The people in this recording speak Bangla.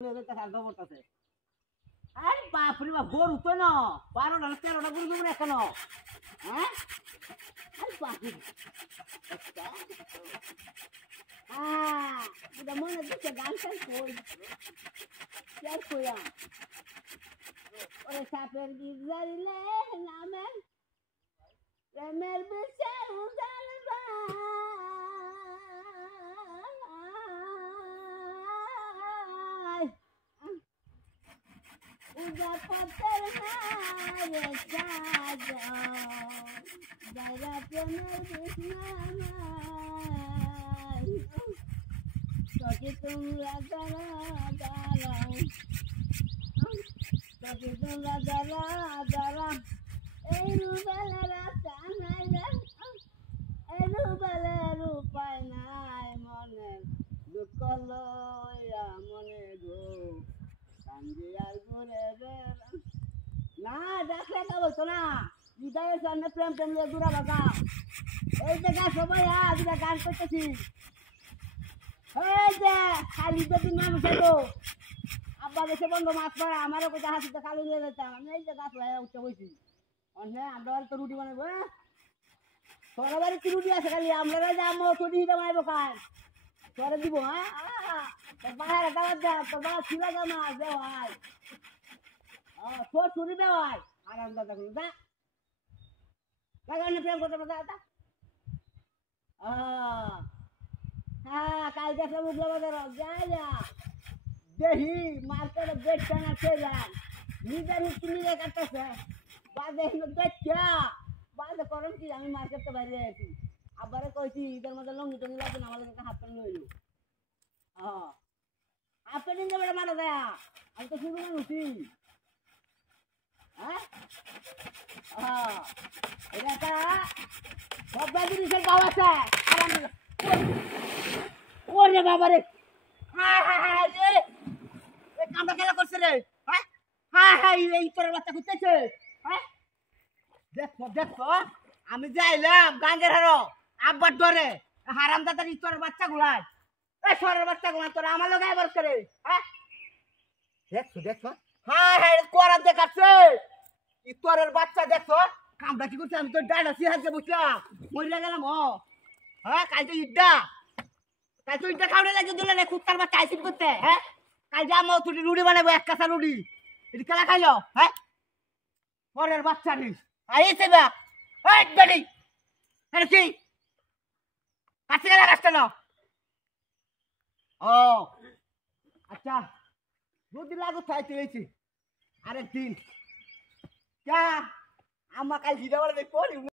আরে বাপরে বাপ গরু তো না 12টা না 13টা গরু দেবো কেন? হ্যাঁ আরে বাপরে এটা মনে হচ্ছে গান টান কই শেয়ার কইয়া ওরে সাপের বীজ জারিলে নামের প্রেমের বিচার জানবা উদা পথের হারে সাজা যারা প্রেমের বিষ্ণামাই তোকে তোমরা দাঁড়াও তোকে তোমরা দাঁড়া এই রুবেলের আশা নাই রে এই রুবেলের উপায় নাই মনে দুঃখ লইয়া মনে গো কান্দি আর ঘুরে বেড়া না দেখলে খাবো তো না হৃদয়ের সামনে প্রেম প্রেম লিয়ে দূরা বাগা এই যে গাছ সবাই আজকে গান করতেছি এই যে খালি যদি মানুষ হতো আব্বা দেশে বন্ধু মাছ পড়া আমারও কোথাও হাসিতে খালি নিয়ে যেতাম আমি এই যে গাছ উঠতে বসি হ্যাঁ আমরা তো রুটি বানাবো হ্যাঁ তোর বাড়ি কি রুটি আছে খালি আমরা যাবো ছুটি দিতে বানাবো খাই তোরে দিব হ্যাঁ তোর বাইরে দাওয়াত দে তোর বাবা ছিলা গা মাছ দে ভাই তোর ছুটি দে ভাই আরাম দাদা করুন দা লাগানো প্রেম করতে পারতা হ্যাঁ কাল দেখে মুখলে বাজার যা যা দেহি মার্কেটে দেখছে না সে যান নিজের হুক্তি নিজে কাটতেছে বাদে দেখা বাদে করেন কি আমি মার্কেটে বাইরে আছি আবারে কইছি ঈদের মধ্যে লঙ্গি টঙ্গি লাগবে না আমাদের একটা হাফ প্যান্ট লইলো হাফ প্যান্ট নিয়ে যাবে মারা দেয়া আমি তো শুরু মানুষই হ্যাঁ এটা একটা সব জিনিসের ভাব আছে ওরে বাবা রে কামটা খেলা করছে রে হ্যাঁ হ্যাঁ হ্যাঁ এই তোর বাচ্চা খুঁজতেছে হ্যাঁ দেখো দেখো আমি যাইলাম গাঙ্গের হারো আব্বার ডরে হারাম দাদার ইতরের বাচ্চা গুলাই এই সরের বাচ্চা গুলা তোরা আমার লোক এবার করে হ্যাঁ দেখছো দেখছো হ্যাঁ হ্যাঁ করা দেখাচ্ছে ইতরের বাচ্চা দেখছো কামটা কি করছে আমি তো ডাটা সিহাজে বুঝলাম মরিয়া গেলাম হ্যাঁ কাল তো ইড্ডা কাল তো ইড্ডা খাওয়ালে লাগে দিলে না কুত্তার বাচ্চা আইসিন করতে হ্যাঁ কাল যাবো তুই রুটি বানাবো এক কাঁচা রুটি এটি খেলা খাইলো হ্যাঁ পরের বাচ্চা নিস আইসে বা এই বেটি এটা কি কাছে গেলে রাস্তা না ও আচ্ছা দুদিন লাগু খাইতে হয়েছি আরেকদিন আমার কাল হিরা বলে দেখবো